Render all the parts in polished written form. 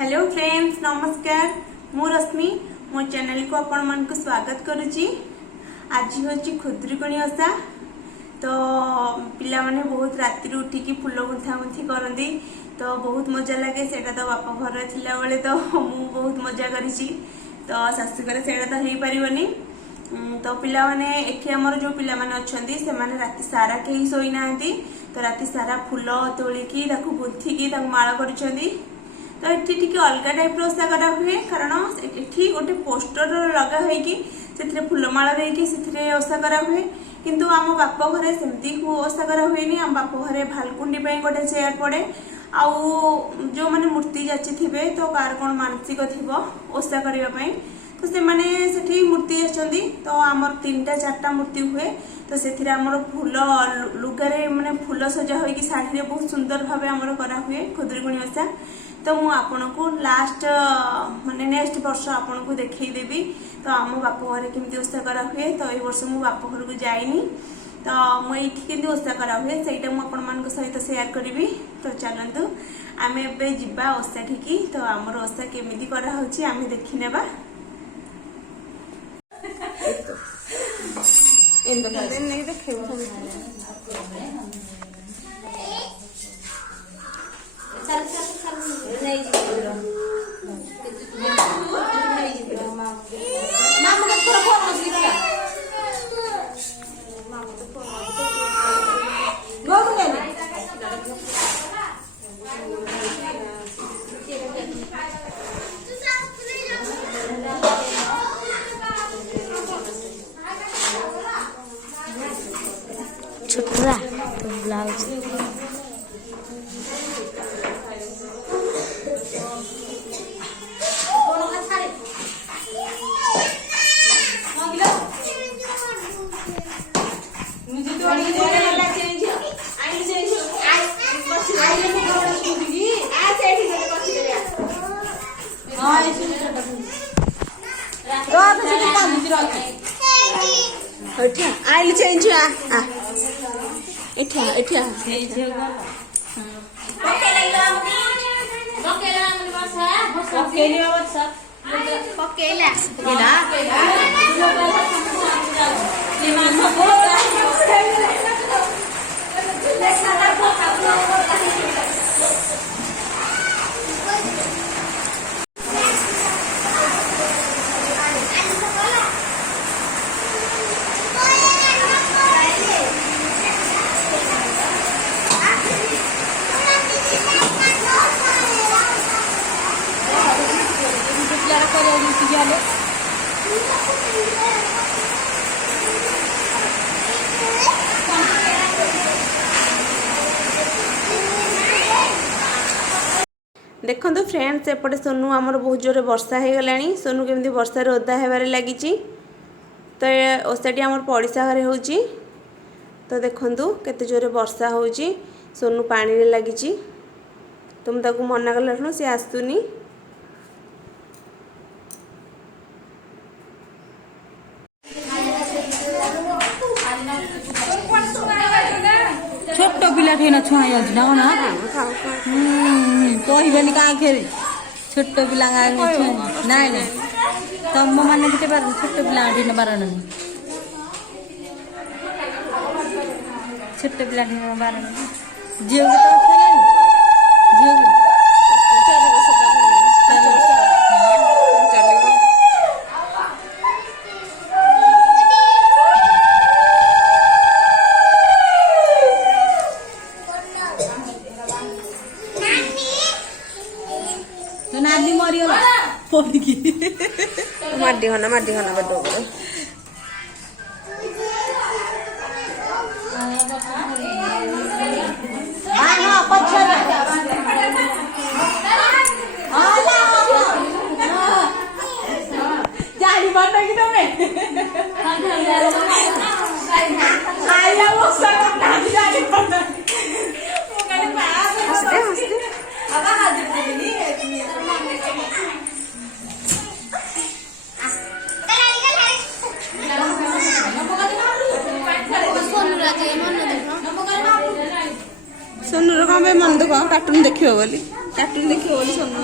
Hello friends, नमस्कार। मु रश्मि मो चैनल को आपण मन को स्वागत करुच्ची। आज हूँ खुदुरुकुणी ओषा। तो पिला माने बहुत राति उठिकी फूल गुंथा गुंथी करती, तो बहुत मजा लगे। सेटा तो बापा घर थिला बेले तो मु बहुत मजा करिछि, तो शाशु घरे सेटा तो हो पारिबनी। तो पिला माने एठी हमर जो पिला माने अछंती से माने राति सारा केही सोई नांती, तो राति सारा फूल तोलिकी ताकू गुंथिकी ताकू माळ करिसंती। तो एठी टिके अलगा टाइप ओषा करा हुए, कारण एठी गोटे पोस्टर लगा होइकी सेथिरे फूलमाला देकी सेथिरे ओषा करा हुए। किंतु आम बाप घरे सेमती ओषा करा हुएनी। आम बाप घरे भालकुंडी पे गोटे चेयर पड़े, आउ जो माने मूर्ति जाची थिबे तो कार कोन मानसिक थिबो ओषा करिवा पई, तो से माने सेठी मूर्ति आछंती। तो आमर 3-4टा मूर्ति हुए, तो सेथिरे आमर फूल लुगारे माने फूल सजा होइकी साड़ी रे बहुत सुंदर भाबे आमर करा हुए खुदुरुकुणी ओषा। तो मु आपन को लास्ट माने नेक्स्ट वर्ष आपन को देखई देबी। तो आम बाप घर केमती ओषा करा हुए। तो ए वर्ष मु बाप घर को जाइनी, तो मु एठी केमती ओषा करा हुए सेटा मु आपन मान को सहित शेयर करबी। तो चलंतु आमे एबे जिबा ओषा ठिकी। तो हमर ओषा केमती करा होची आमे देखि नेबा। इंदो दिन नहीं देखिबो छुट्रा तो ब्लाउज आइल चेंज इठा इठा देखो फ्रेंड्स, एपटे सोनू आमर बहुत जोरे वर्षा हो गलानी। सोनू केमती वर्षा ओदा हेबारे लागिची। तो ओषाटी आमर पड़िशा घरे होची। तो देखंतु केते जोरे वर्षा होची, सोनू पानी रे लागिची। तुम ताकू मना कलाठु से आसुनी। छोट पिला ठेना छुआ जाउछ ना ना कहबेनी का खेरे छोट पिला नाइ ना तम माने के बार छोट पिला ठेना बारण छोट पिला ठेना बारण जियो के तो जियो नादी मरियो पड़की माडी होना बडो बडो जानी बाटा की तमे आइला वो सब नादी जानी बाटा मुगले पास हंसते अब हाजिर नहीं है। सोनू रो कम मन दुख कार्टून देखियो बोली सोनू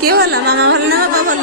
କିଏ ଭଲ ମାମା ଭଲ ନା ବାପା ଭଲ?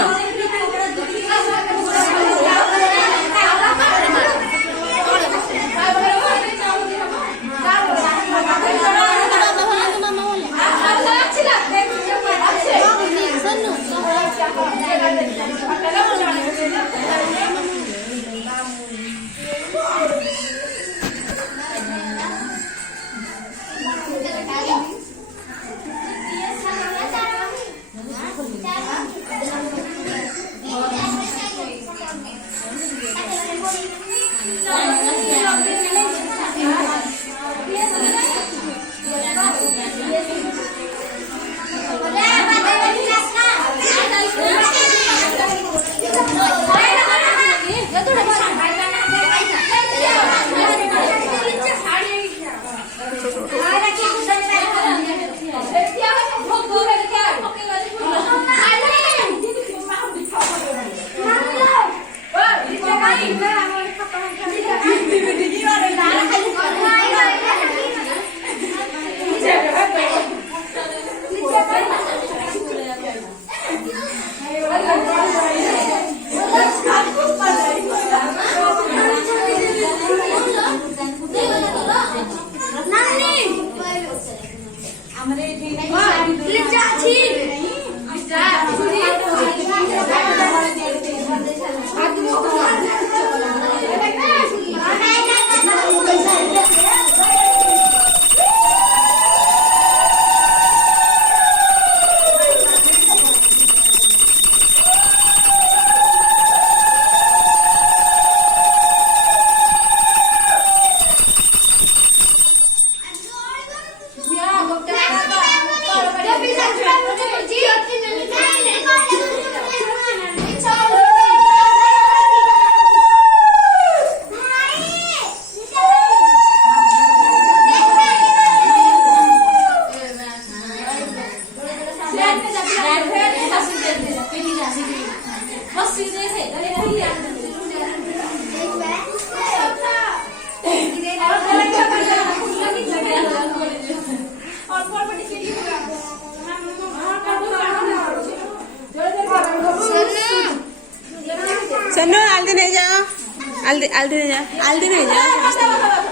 सन्नू हल्दी नहीं जाओ हल्दी हल्दी नहीं जाओ हल्दी नहीं जाओ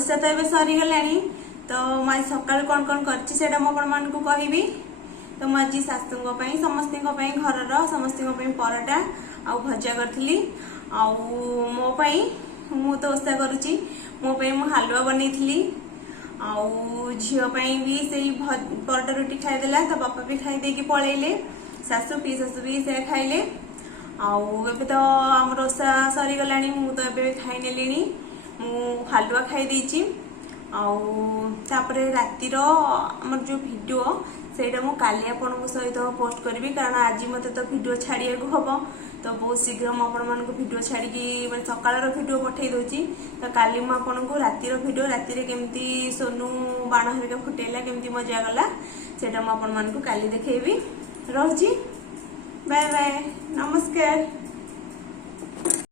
ओषा तो एबे सरी गलानी तो मैं आज सकाळु कोन कोन करछि सेटा म आपण मान को कहिबी। तो मैं आज सासुंग पई समस्तिंग पई घरर समस्तिंग पई परोटा आ भजा करथिली आ मो पई मु तो ओषा करूछि मो पई मु हलवा बनैथिली आ झियो पई भी सेई परोटा रोटी खाइ देला तो बापा भी खाइ देकी पळेले सासु पी सासु भी से खाइले आबे तो आम ओषा सरी गलानी मु तो एबे खाइ नेलिनी मु हलवा खाइ देछि तापरे रातिर आमर जो वीडियो सेटा मु काली आपन सहित पोस्ट करी कारण आज मते तो वीडियो छाड़िया को हम तो बहुत शीघ्र मु आपण मानक वीडियो छाड़ी मैं सकाळर वीडियो पठे दोची तो काली मु आपन को रातिर वीडियो रातिर केमती सोनू बाण हरिका फुटेला केमती मजा गला सेटा मु आपण मानक काली देखेबी। रहूची बाय बाय नमस्कार।